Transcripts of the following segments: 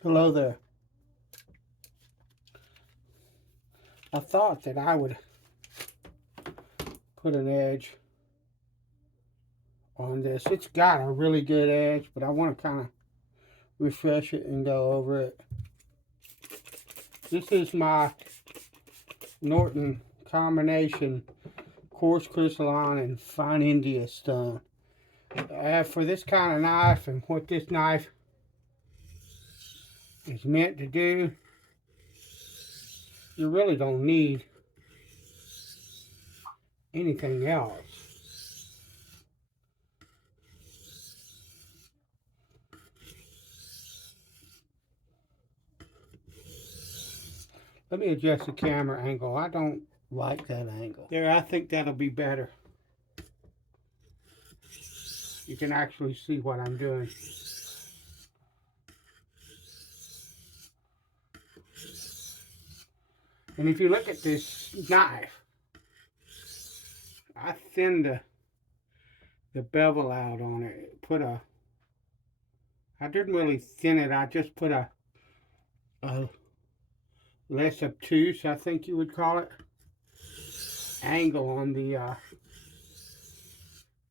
Hello there. I thought that I would put an edge on this. It's got a really good edge, but I want to kind of refresh it and go over it. This is my Norton combination coarse crystalline and fine India stone. For this kind of knife and what this knife is meant to do, you really don't need anything else. Let me adjust the camera angle. I don't like that angle. There, I think that'll be better. You can actually see what I'm doing. And if you look at this knife, I thinned the bevel out on it. I didn't really thin it. I just put a less obtuse, I think you would call it, angle on the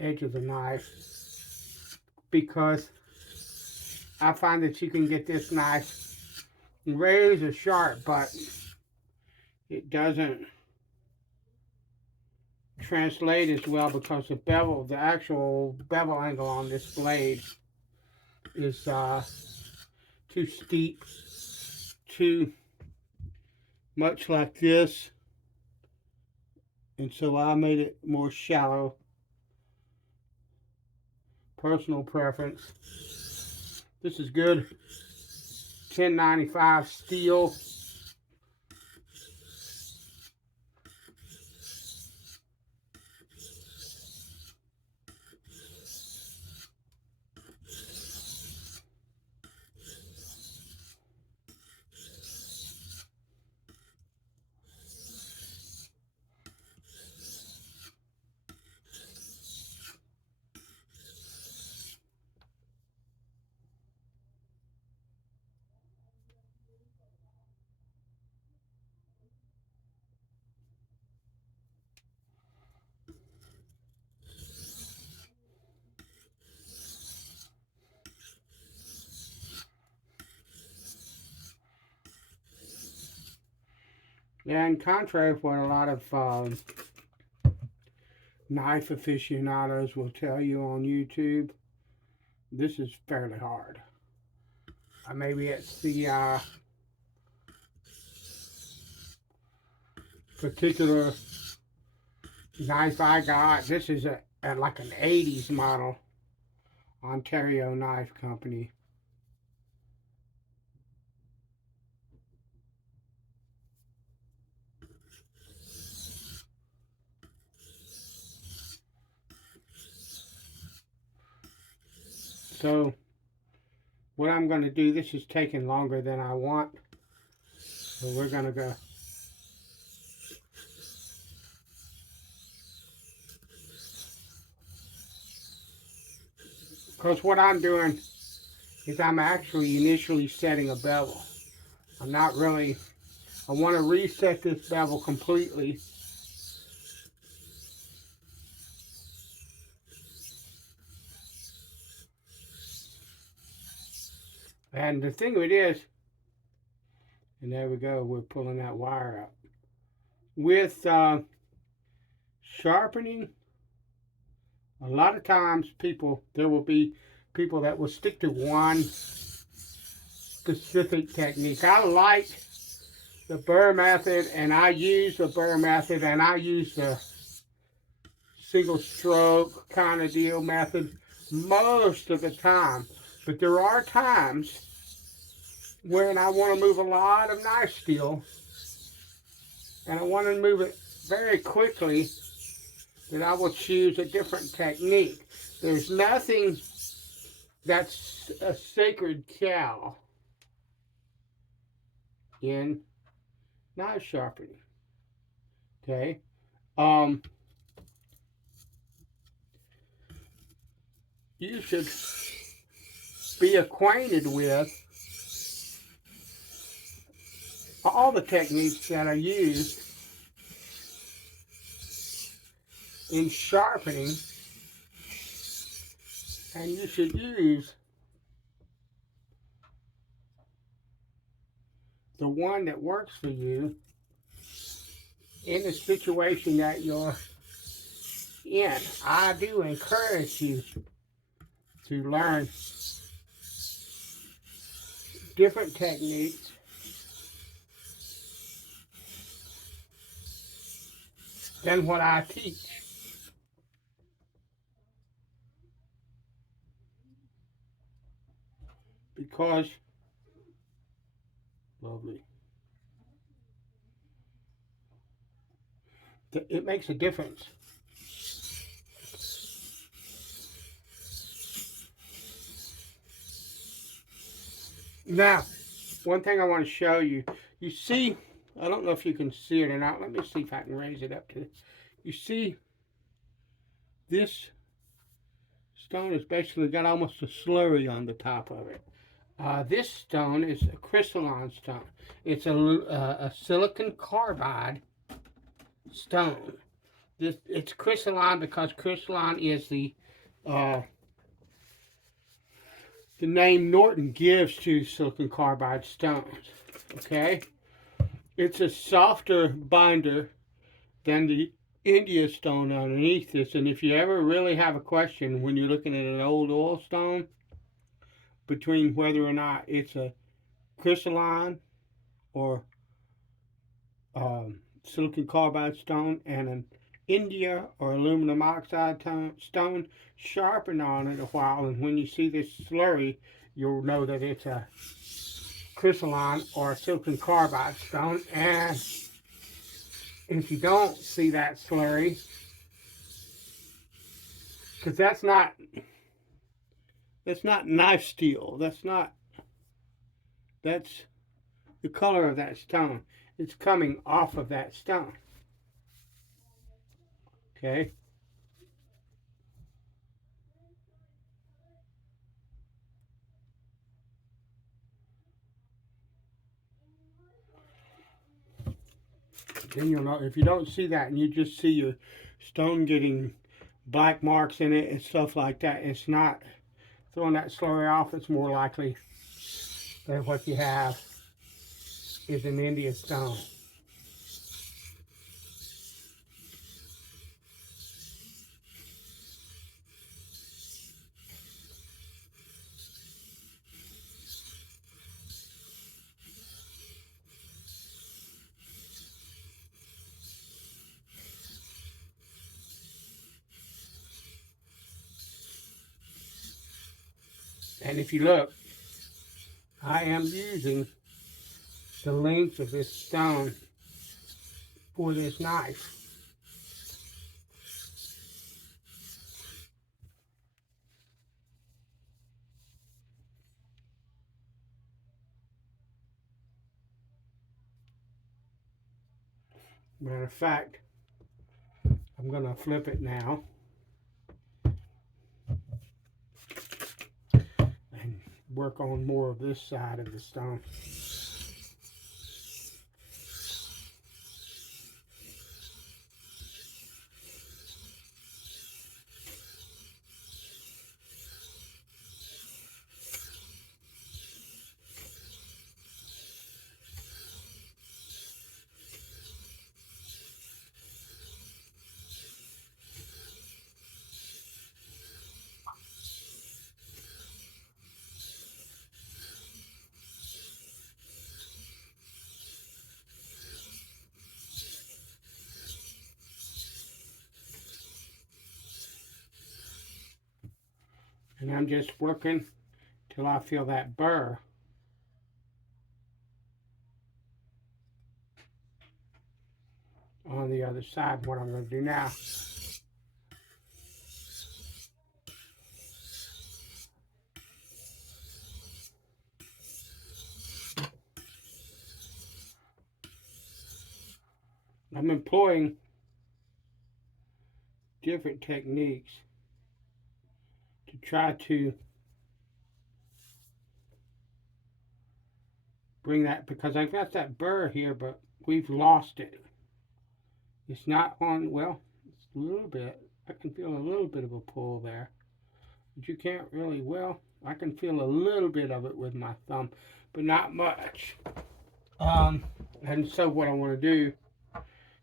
edge of the knife, because I find that you can get this knife razor sharp, but it doesn't translate as well because the actual bevel angle on this blade is too steep, too much like this, and so I made it more shallow. Personal preference. This is good 1095 steel. Yeah, and contrary to what a lot of knife aficionados will tell you on YouTube, this is fairly hard. Maybe it's the particular knife I got. This is like an 80s model Ontario Knife Company. So what I'm going to do, this is taking longer than I want, so we're going to go. Because what I'm doing is I'm actually initially setting a bevel. I'm not really, I want to reset this bevel completely. And the thing of it is, and there we go, we're pulling that wire out. With sharpening, a lot of times there will be people that will stick to one specific technique. I like the burr method, and I use the burr method, and I use the single stroke kind of deal method most of the time. But there are times when I want to move a lot of knife steel, and I want to move it very quickly, that I will choose a different technique. There's nothing that's a sacred cow in knife sharpening. Okay? You should be acquainted with all the techniques that are used in sharpening, and you should use the one that works for you in the situation that you're in. I do encourage you to learn different techniques than what I teach. Because, lovely, it makes a difference. Now, one thing I want to show you, you see, I don't know if you can see it or not. Let me see if I can raise it up to, you see, this stone has basically got almost a slurry on the top of it. This stone is a crystalline stone. It's a silicon carbide stone. It's crystalline because crystalline is the name Norton gives to silicon carbide stones. Okay, it's a softer binder than the India stone underneath this. And if you ever really have a question when you're looking at an old oil stone between whether or not it's a crystalline or silicon carbide stone and an India or aluminum oxide stone, sharpen on it a while, and when you see this slurry, you'll know that it's a crystalline or a silicon carbide stone. And if you don't see that slurry, because that's not knife steel, that's the color of that stone. It's coming off of that stone. Okay. Then you'll know. If you don't see that and you just see your stone getting black marks in it and stuff like that, it's not throwing that slurry off. It's more likely that what you have is an India stone. And if you look, I am using the length of this stone for this knife. Matter of fact, I'm going to flip it now and work on more of this side of the stone. And I'm just working till I feel that burr. On the other side, what I'm going to do now. I'm employing different techniques to try to bring that, because I've got that burr here, but we've lost it. It's not on, well, it's a little bit. I can feel a little bit of a pull there. But you can't really, well, I can feel a little bit of it with my thumb, but not much. And so what I want to do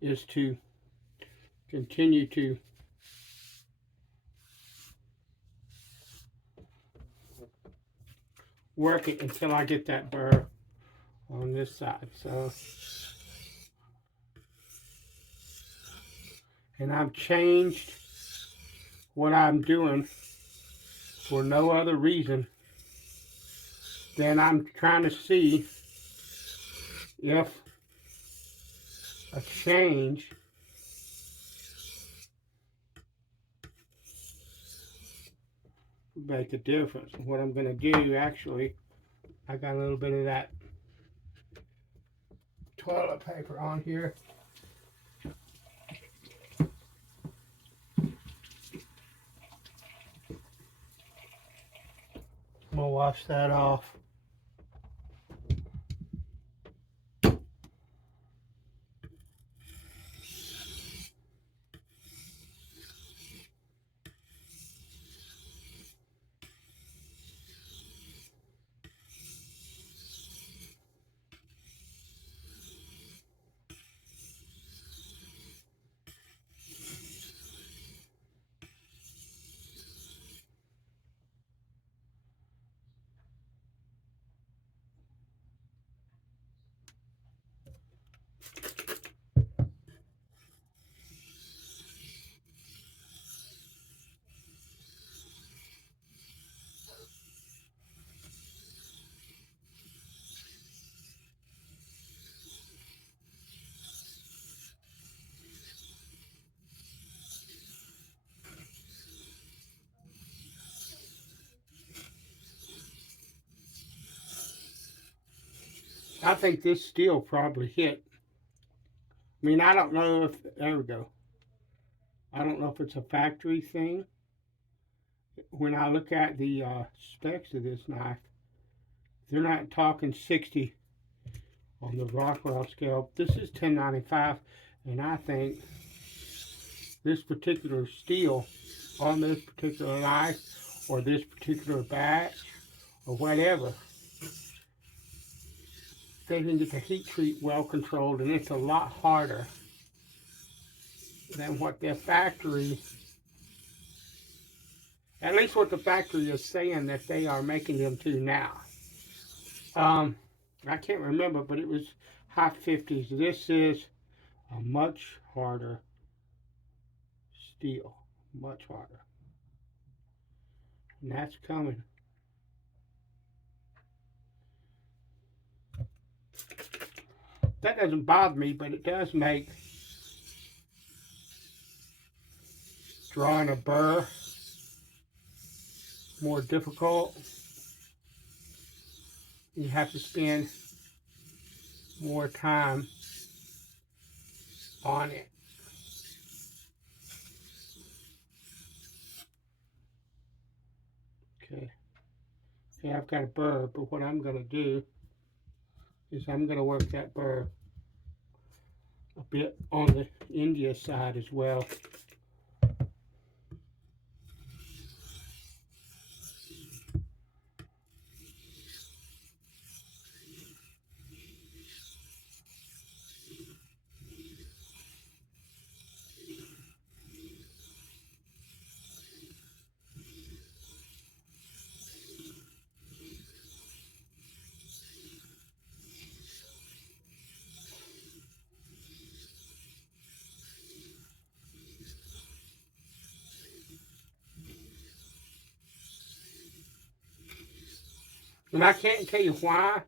is to continue to work it until I get that burr on this side. So, and I've changed what I'm doing for no other reason than I'm trying to see if a change would make a difference. What I'm going to do, actually, I got a little bit of that toilet paper on here. I'm going to wash that off. I think this steel probably hit. I mean, I don't know if, there we go. I don't know if it's a factory thing. When I look at the specs of this knife, they're not talking 60 on the Rockwell scale. This is 1095, and I think this particular steel on this particular knife or this particular batch or whatever, they can get the heat treat well controlled, and it's a lot harder than what their factory, at least what the factory is saying that they are making them to now. I can't remember, but it was high 50s. This is a much harder steel, much harder. And that's coming. That doesn't bother me, but it does make drawing a burr more difficult. You have to spend more time on it. Okay. Yeah, I've got a burr, but what I'm going to do is I'm going to work that burr a bit on the India side as well. And I can't tell you why,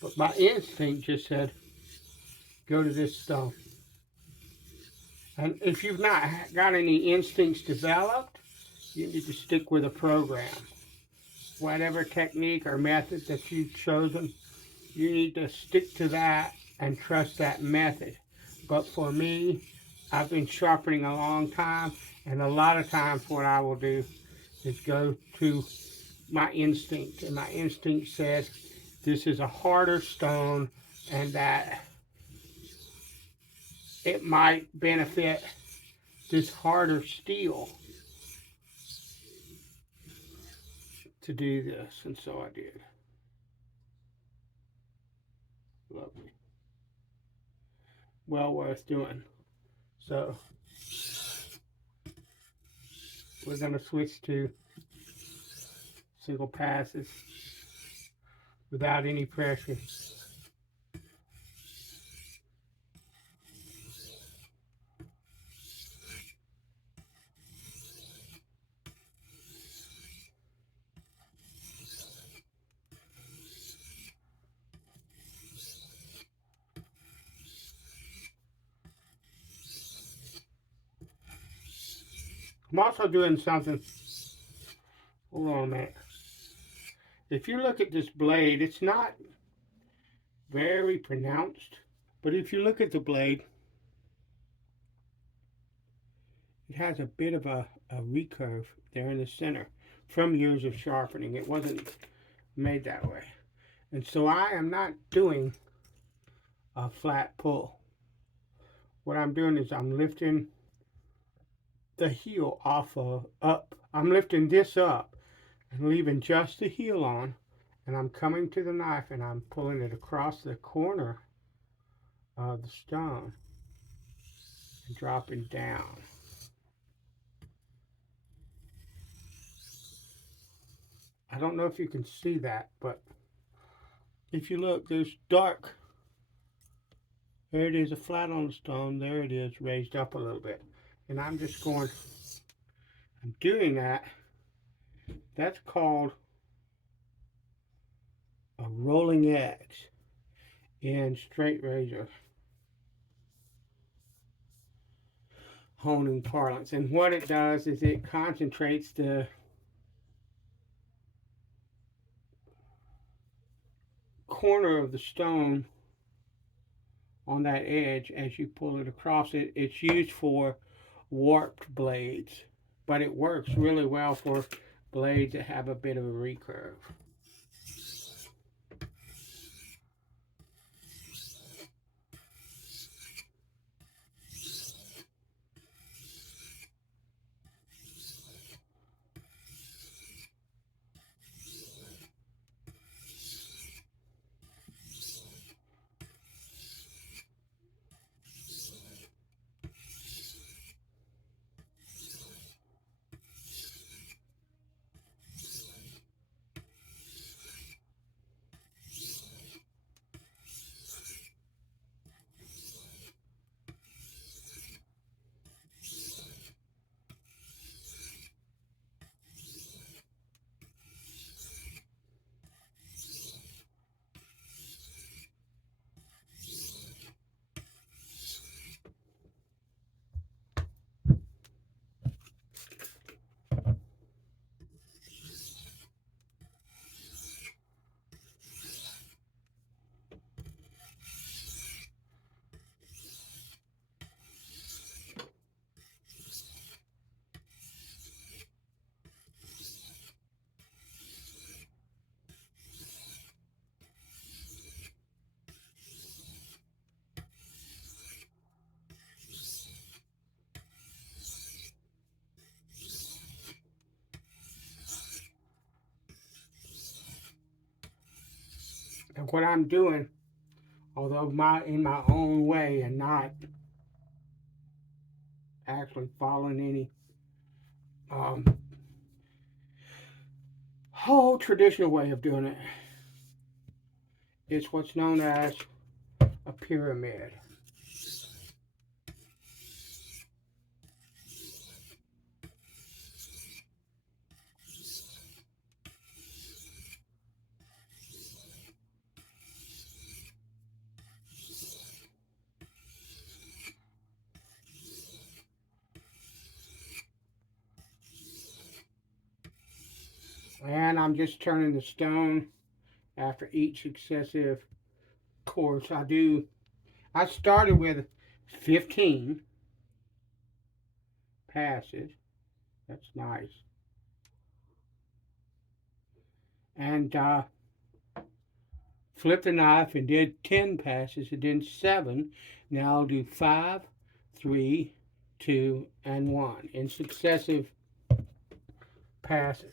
but my instinct just said, go to this stone. And if you've not got any instincts developed, you need to stick with a program. Whatever technique or method that you've chosen, you need to stick to that and trust that method. But for me, I've been sharpening a long time, and a lot of times what I will do is go to my instinct, and my instinct says this is a harder stone and that it might benefit this harder steel to do this, and so I did. Lovely. Well worth doing. So we're going to switch to single passes without any pressure. I'm also doing something. Hold on a minute. If you look at this blade, it's not very pronounced. But if you look at the blade, it has a bit of a recurve there in the center from years of sharpening. It wasn't made that way. And so I am not doing a flat pull. What I'm doing is I'm lifting the heel off of up. I'm lifting this up and leaving just the heel on, and I'm coming to the knife and I'm pulling it across the corner of the stone and dropping down. I don't know if you can see that, but if you look, there's dark. There it is, a flat on the stone. There it is, raised up a little bit. And I'm just going, I'm doing that. That's called a rolling edge in straight razor honing parlance. And what it does is it concentrates the corner of the stone on that edge as you pull it across it. It's used for warped blades, but it works really well for blades that have a bit of a recurve. And what I'm doing, although in my own way and not actually following any um, whole traditional way of doing it, is what's known as a pyramid. And I'm just turning the stone after each successive course. I started with 15 passes. That's nice. And flipped the knife and did 10 passes and then 7. Now I'll do 5, 3, 2, and 1 in successive passes.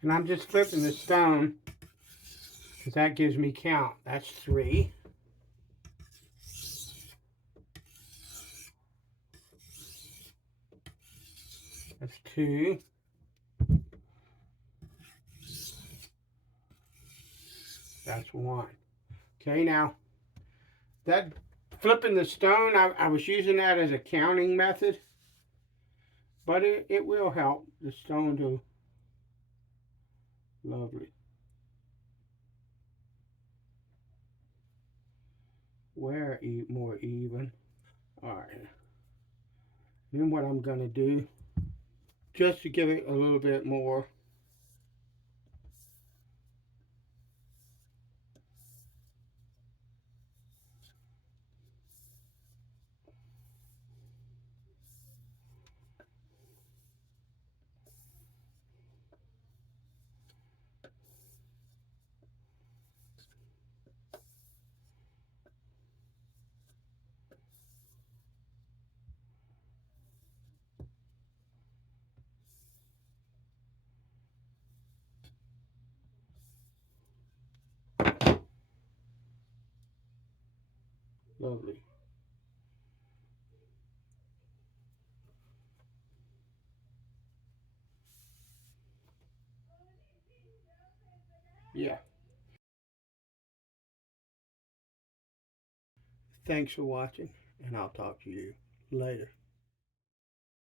And I'm just flipping the stone because that gives me count. That's 3. That's 2. That's 1. Okay, now that flipping the stone, I was using that as a counting method, but it will help the stone to lovely. Where more even. All right. Then what I'm going to do, just to give it a little bit more, lovely. Yeah. Thanks for watching, and I'll talk to you later.